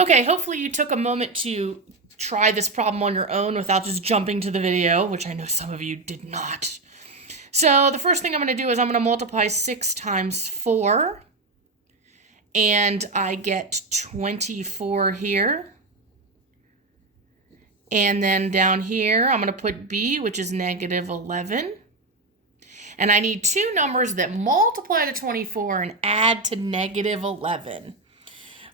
Okay, hopefully you took a moment to try this problem on your own without just jumping to the video, which I know some of you did not. So the first thing I'm going to do is I'm going to multiply 6 times 4, and I get 24 here. And then down here, I'm going to put b, which is negative 11. And I need two numbers that multiply to 24 and add to negative 11.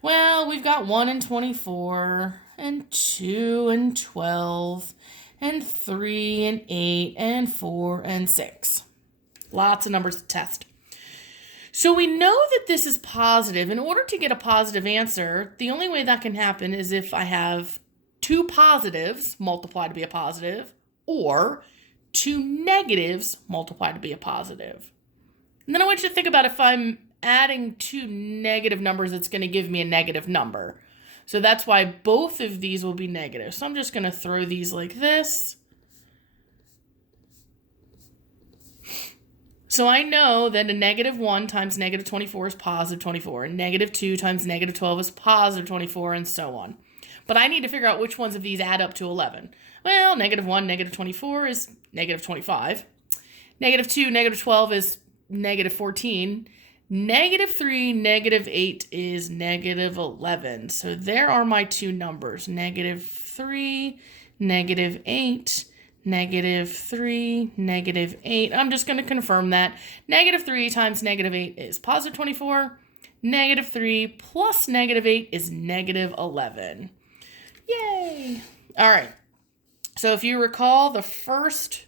Well, we've got 1 and 24, and 2 and 12, and 3 and 8, and 4 and 6. Lots of numbers to test. So we know that this is positive. In order to get a positive answer, the only way that can happen is if I have two positives multiplied to be a positive, or two negatives multiplied to be a positive. And then I want you to think about if I'm adding two negative numbers, it's going to give me a negative number. So that's why both of these will be negative. So I'm just going to throw these like this. So I know that a negative 1 times negative 24 is positive 24, and negative 2 times negative 12 is positive 24, and so on. But I need to figure out which ones of these add up to 11. Well, negative 1, negative 24 is negative 25. Negative 2, negative 12 is negative 14. Negative 3, negative 8 is negative 11. So there are my two numbers, negative 3, negative 8, negative 3, negative 8. I'm just going to confirm that. Negative 3 times negative 8 is positive 24. Negative 3 plus negative 8 is negative 11. Yay! All right. So if you recall, the first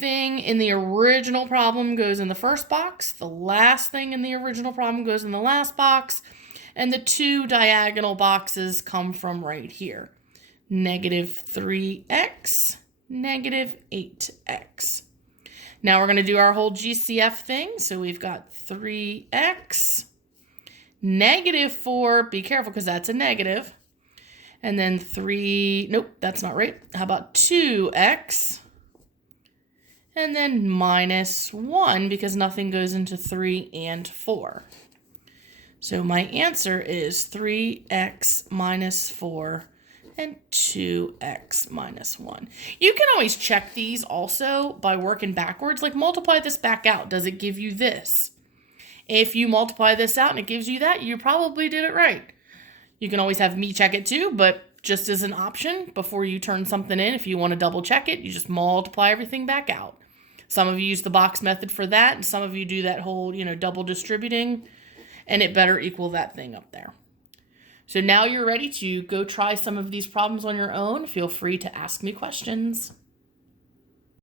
thing in the original problem goes in the first box. The last thing in the original problem goes in the last box. And the two diagonal boxes come from right here. Negative 3x, negative 8x. Now we're going to do our whole GCF thing. So we've got 3x, negative 4. Be careful because that's a negative. And then 3, nope, that's not right. How about 2x? And then minus 1 because nothing goes into 3 and 4. So my answer is 3x minus 4 and 2x minus 1. You can always check these also by working backwards. Like multiply this back out. Does it give you this? If you multiply this out and it gives you that, you probably did it right. You can always have me check it too, but just as an option, before you turn something in, if you want to double check it, you just multiply everything back out. Some of you use the box method for that, and some of you do that whole, double distributing, and it better equal that thing up there. So now you're ready to go try some of these problems on your own. Feel free to ask me questions.